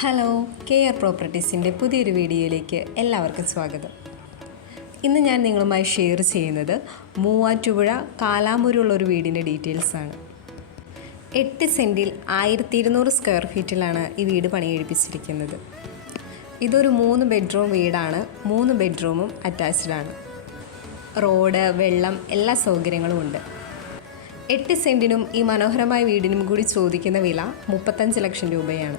Hello K R പ്രോപ്പർട്ടീസിന്റെ പുതിയൊരു വീഡിയോയിലേക്ക് എല്ലാവർക്കും സ്വാഗതം. ഇന്ന് ഞാൻ നിങ്ങളുമായി ഷെയർ ചെയ്യുന്നത് മൂവാറ്റുപുഴ കാലാമൂരുള്ള ഒരു വീടിന്റെ ഡീറ്റെയിൽസാണ്. എട്ട് സെന്റിൽ ആയിരത്തി ഇരുന്നൂറ് സ്ക്വയർ ഫീറ്റിലാണ് ഈ വീട് പണിയെടുപ്പിച്ചിരിക്കുന്നത്. ഇതൊരു മൂന്ന് ബെഡ്റൂം വീടാണ് മൂന്ന് ബെഡ്റൂമും അറ്റാച്ച്ഡ് ആണ് റോഡ് വെള്ളം എല്ലാ സൗകര്യങ്ങളും ഉണ്ട്. എട്ട് സെന്റിനും ഈ മനോഹരമായ വീടിനും കൂടി ചോദിക്കുന്ന വില മുപ്പത്തഞ്ച് ലക്ഷം രൂപയാണ്.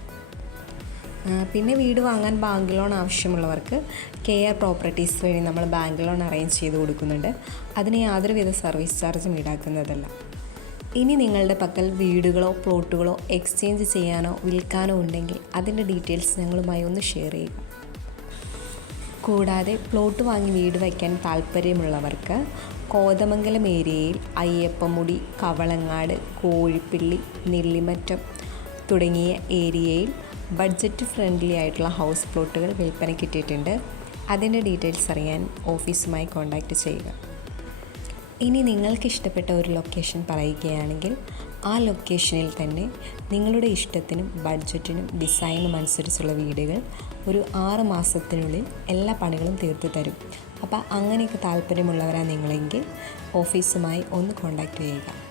പിന്നെ വീട് വാങ്ങാൻ ബാങ്ക് ലോൺ ആവശ്യമുള്ളവർക്ക് കെ ആർ പ്രോപ്പർട്ടീസ് വഴി നമ്മൾ ബാങ്ക് ലോൺ അറേഞ്ച് ചെയ്ത് കൊടുക്കുന്നുണ്ട്. അതിന് യാതൊരുവിധ സർവീസ് ചാർജും ഈടാക്കുന്നതല്ല. ഇനി നിങ്ങളുടെ പക്കൽ വീടുകളോ പ്ലോട്ടുകളോ എക്സ്ചേഞ്ച് ചെയ്യാനോ വിൽക്കാനോ ഉണ്ടെങ്കിൽ അതിന്റെ ഡീറ്റെയിൽസ് ഞങ്ങളുമായി ഒന്ന് ഷെയർ ചെയ്യുക. കൂടാതെ പ്ലോട്ട് വാങ്ങി വീട് വയ്ക്കാൻ താല്പര്യമുള്ളവർക്ക് കോതമംഗലം ഏരിയയിൽ അയ്യപ്പമുടി കവളങ്ങാട് കോഴിപ്പിള്ളി നെല്ലിമറ്റം തുടങ്ങിയ ഏരിയയിൽ ബഡ്ജറ്റ് ഫ്രണ്ട്ലി ആയിട്ടുള്ള ഹൗസ് പ്ലോട്ടുകൾ വിൽപ്പനയ്ക്ക് കിട്ടിയിട്ടുണ്ട്. അതിന്റെ ഡീറ്റെയിൽസ് അറിയാൻ ഓഫീസുമായി കോൺടാക്റ്റ് ചെയ്യുക. ഇനി നിങ്ങൾക്ക് ഇഷ്ടപ്പെട്ട ഒരു ലൊക്കേഷൻ പറയുകയാണെങ്കിൽ ആ ലൊക്കേഷനിൽ തന്നെ നിങ്ങളുടെ ഇഷ്ടത്തിനും ബഡ്ജറ്റിനും ഡിസൈനും അനുസരിച്ചുള്ള വീടുകൾ ഒരു ആറ് മാസത്തിനുള്ളിൽ എല്ലാ പണികളും തീർത്തു തരും. അപ്പോൾ അങ്ങനെയൊക്കെ താല്പര്യമുള്ളവരാണ് നിങ്ങളെങ്കിൽ ഓഫീസുമായി ഒന്ന് കോൺടാക്റ്റ് ചെയ്യുക.